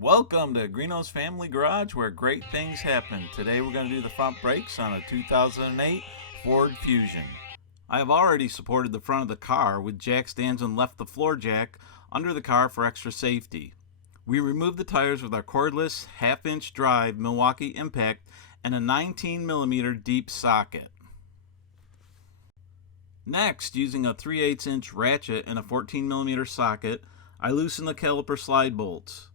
Welcome to Greeno's Family Garage, where great things happen. Today we're going to do the front brakes on a 2008 Ford Fusion. I have already supported the front of the car with jack stands and left the floor jack under the car for extra safety. We removed the tires with our cordless half-inch drive Milwaukee impact and a 19mm deep socket. Next, using a 3/8" ratchet and a 14mm socket, I loosen the caliper slide bolts.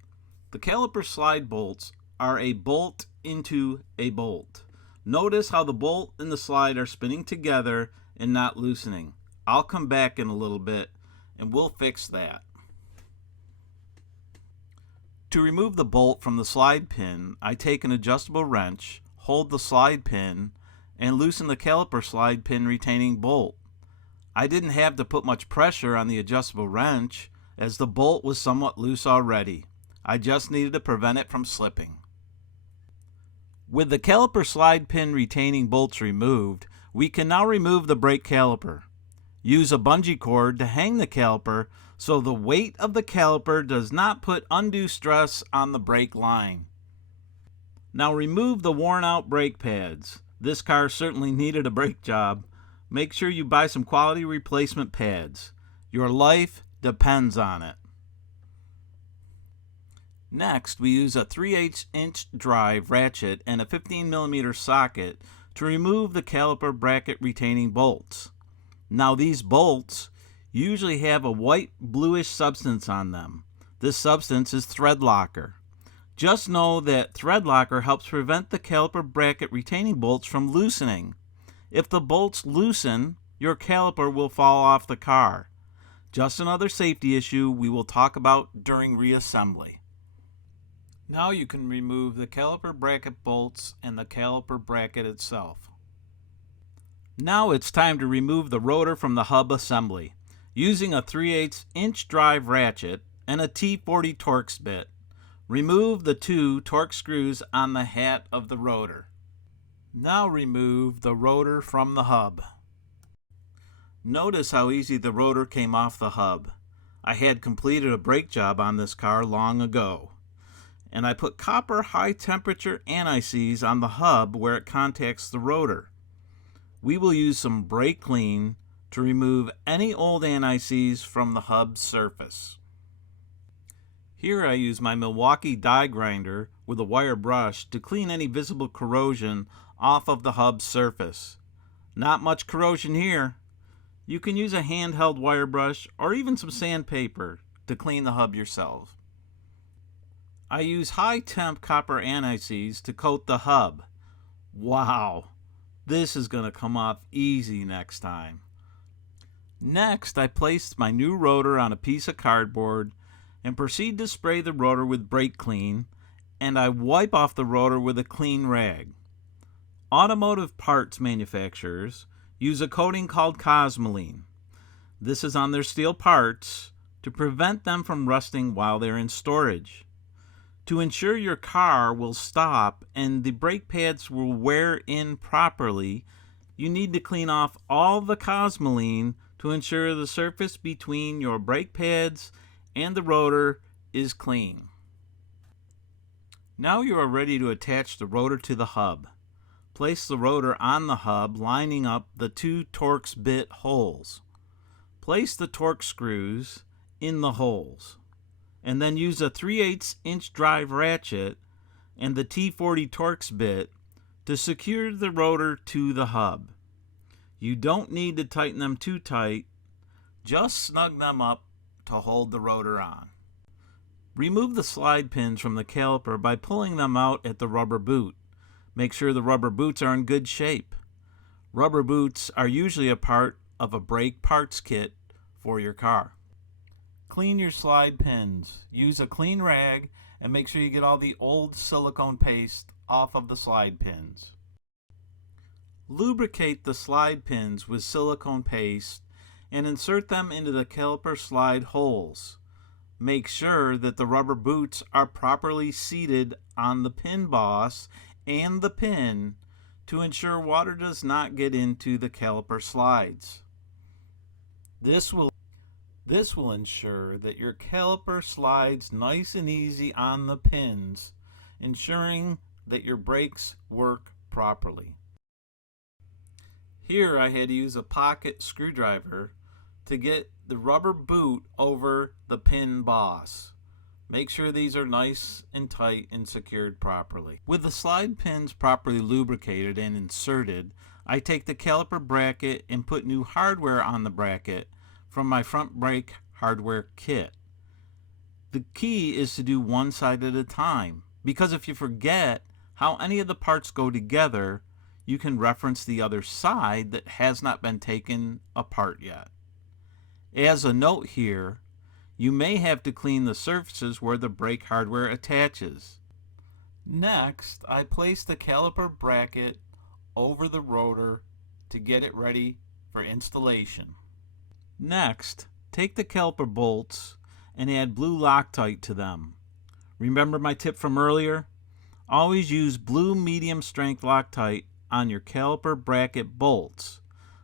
The caliper slide bolts are a bolt into a bolt. Notice how the bolt and the slide are spinning together and not loosening. I'll come back in a little bit and we'll fix that. To remove the bolt from the slide pin, I take an adjustable wrench, hold the slide pin, and loosen the caliper slide pin retaining bolt. I didn't have to put much pressure on the adjustable wrench as the bolt was somewhat loose already. I just needed to prevent it from slipping. With the caliper slide pin retaining bolts removed, we can now remove the brake caliper. Use a bungee cord to hang the caliper so the weight of the caliper does not put undue stress on the brake line. Now remove the worn out brake pads. This car certainly needed a brake job. Make sure you buy some quality replacement pads. Your life depends on it. Next, we use a 3/8" drive ratchet and a 15mm socket to remove the caliper bracket retaining bolts. Now these bolts usually have a white bluish substance on them. This substance is thread locker. Just know that thread locker helps prevent the caliper bracket retaining bolts from loosening. If the bolts loosen, your caliper will fall off the car. Just another safety issue we will talk about during reassembly. Now you can remove the caliper bracket bolts and the caliper bracket itself. Now it's time to remove the rotor from the hub assembly. Using a 3/8" drive ratchet and a T40 Torx bit, remove the two Torx screws on the hat of the rotor. Now remove the rotor from the hub. Notice how easy the rotor came off the hub. I had completed a brake job on this car long ago, and I put copper high temperature anti-seize on the hub where it contacts the rotor. We will use some brake clean to remove any old anti-seize from the hub surface. Here I use my Milwaukee die grinder with a wire brush to clean any visible corrosion off of the hub surface. Not much corrosion here. You can use a handheld wire brush or even some sandpaper to clean the hub yourself. I use high temp copper anti-seize to coat the hub. Wow, this is going to come off easy next time. Next, I place my new rotor on a piece of cardboard and proceed to spray the rotor with brake clean, and I wipe off the rotor with a clean rag. Automotive parts manufacturers use a coating called Cosmoline. This is on their steel parts to prevent them from rusting while they're in storage. To ensure your car will stop and the brake pads will wear in properly, you need to clean off all the Cosmoline to ensure the surface between your brake pads and the rotor is clean. Now you are ready to attach the rotor to the hub. Place the rotor on the hub, lining up the two Torx bit holes. Place the Torx screws in the holes, and then use a 3/8" drive ratchet and the T40 Torx bit to secure the rotor to the hub. You don't need to tighten them too tight, just snug them up to hold the rotor on. Remove the slide pins from the caliper by pulling them out at the rubber boot. Make sure the rubber boots are in good shape. Rubber boots are usually a part of a brake parts kit for your car. Clean your slide pins. Use a clean rag and make sure you get all the old silicone paste off of the slide pins. Lubricate the slide pins with silicone paste and insert them into the caliper slide holes. Make sure that the rubber boots are properly seated on the pin boss and the pin to ensure water does not get into the caliper slides. This will This will ensure that your caliper slides nice and easy on the pins, ensuring that your brakes work properly. Here I had to use a pocket screwdriver to get the rubber boot over the pin boss. Make sure these are nice and tight and secured properly. With the slide pins properly lubricated and inserted, I take the caliper bracket and put new hardware on the bracket from my front brake hardware kit. The key is to do one side at a time, because if you forget how any of the parts go together, you can reference the other side that has not been taken apart yet. As a note here, you may have to clean the surfaces where the brake hardware attaches. Next, I place the caliper bracket over the rotor to get it ready for installation. Next, take the caliper bolts and add blue Loctite to them. Remember my tip from earlier? Always use blue medium strength Loctite on your caliper bracket bolts.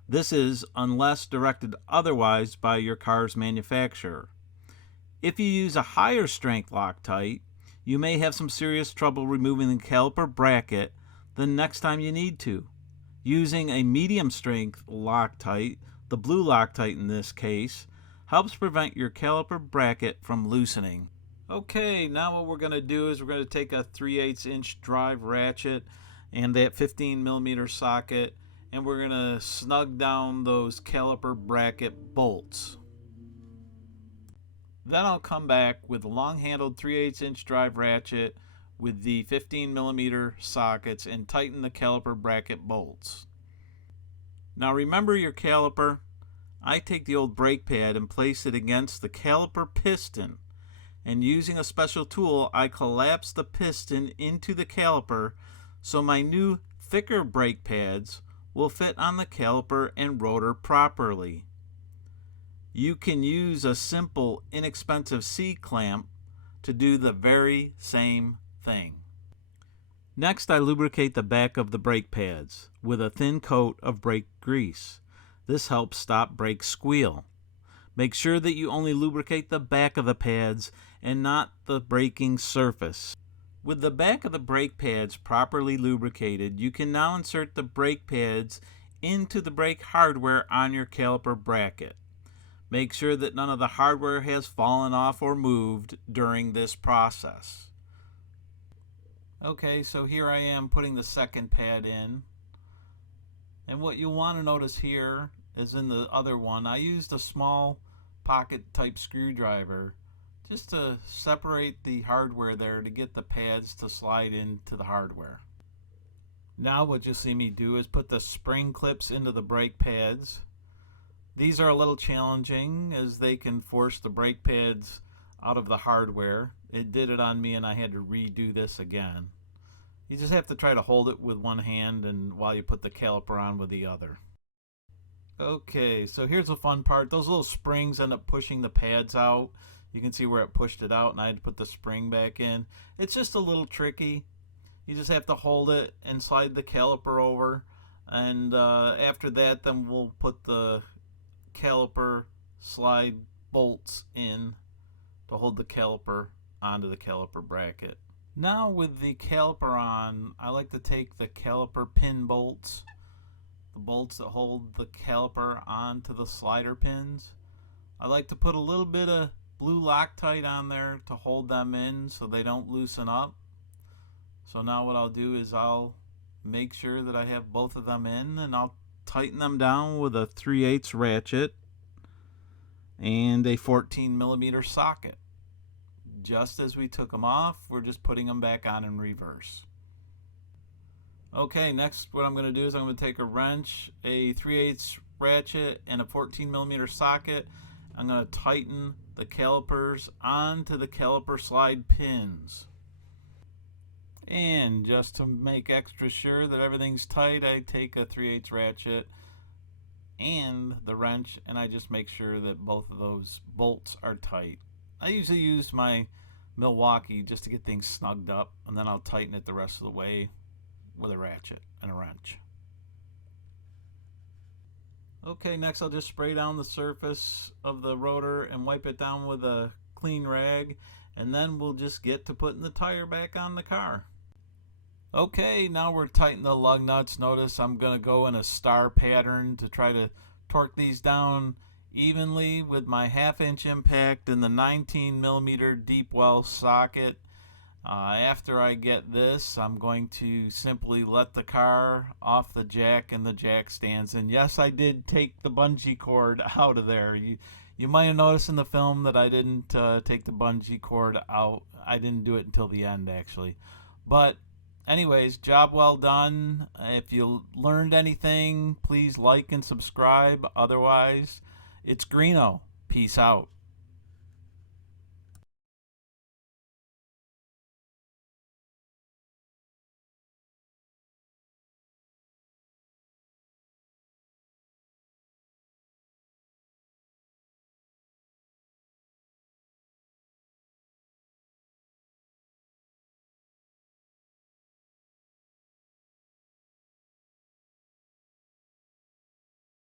This is unless directed otherwise by your car's manufacturer. If you use a higher strength Loctite, you may have some serious trouble removing the caliper bracket the next time you need to. Using a medium strength Loctite, the blue Loctite in this case, helps prevent your caliper bracket from loosening. Okay, now what we're going to do is we're going to take a 3/8 inch drive ratchet and that 15mm socket, and we're going to snug down those caliper bracket bolts. Then I'll come back with a long-handled 3/8 inch drive ratchet with the 15mm sockets and tighten the caliper bracket bolts. Now remember your caliper. I take the old brake pad and place it against the caliper piston, and using a special tool I collapse the piston into the caliper so my new thicker brake pads will fit on the caliper and rotor properly. You can use a simple, inexpensive C-clamp to do the very same thing. Next, I lubricate the back of the brake pads with a thin coat of brake grease. This helps stop brake squeal. Make sure that you only lubricate the back of the pads and not the braking surface. With the back of the brake pads properly lubricated, you can now insert the brake pads into the brake hardware on your caliper bracket. Make sure that none of the hardware has fallen off or moved during this process. Okay, so here I am putting the second pad in. And what you'll want to notice here is in the other one, I used a small pocket type screwdriver just to separate the hardware there to get the pads to slide into the hardware. Now what you'll see me do is put the spring clips into the brake pads. These are a little challenging as they can force the brake pads out of the hardware. It did it on me and I had to redo this again. You just have to try to hold it with one hand and while you put the caliper on with the other. Okay, so here's the fun part. Those little springs end up pushing the pads out. You can see where it pushed it out and I had to put the spring back in. It's just a little tricky. You just have to hold it and slide the caliper over, and after that then we'll put the caliper slide bolts in to hold the caliper onto the caliper bracket. Now with the caliper on, I like to take the caliper pin bolts, the bolts that hold the caliper onto the slider pins. I like to put a little bit of blue Loctite on there to hold them in so they don't loosen up. So now what I'll do is I'll make sure that I have both of them in, and I'll tighten them down with a 3/8 ratchet and a 14mm socket. Just as we took them off, we're just putting them back on in reverse. Okay, next what I'm going to do is I'm going to take a wrench, a 3/8 ratchet, and a 14mm socket. I'm going to tighten the calipers onto the caliper slide pins. And just to make extra sure that everything's tight, I take a 3/8 ratchet and the wrench and I just make sure that both of those bolts are tight. I usually use my Milwaukee just to get things snugged up, and then I'll tighten it the rest of the way with a ratchet and a wrench. Okay, next I'll just spray down the surface of the rotor and wipe it down with a clean rag, and then we'll just get to putting the tire back on the car. Okay, now we're tightening the lug nuts. Notice I'm going to go in a star pattern to try to torque these down evenly with my 1/2 inch impact in the 19mm deep well socket. After I get this, I'm going to simply let the car off the jack and the jack stands. And yes, I did take the bungee cord out of there. You might have noticed in the film that I didn't take the bungee cord out. I didn't do it until the end, actually. But anyways, job well done. If you learned anything, please like and subscribe. Otherwise, it's Greeno. Peace out.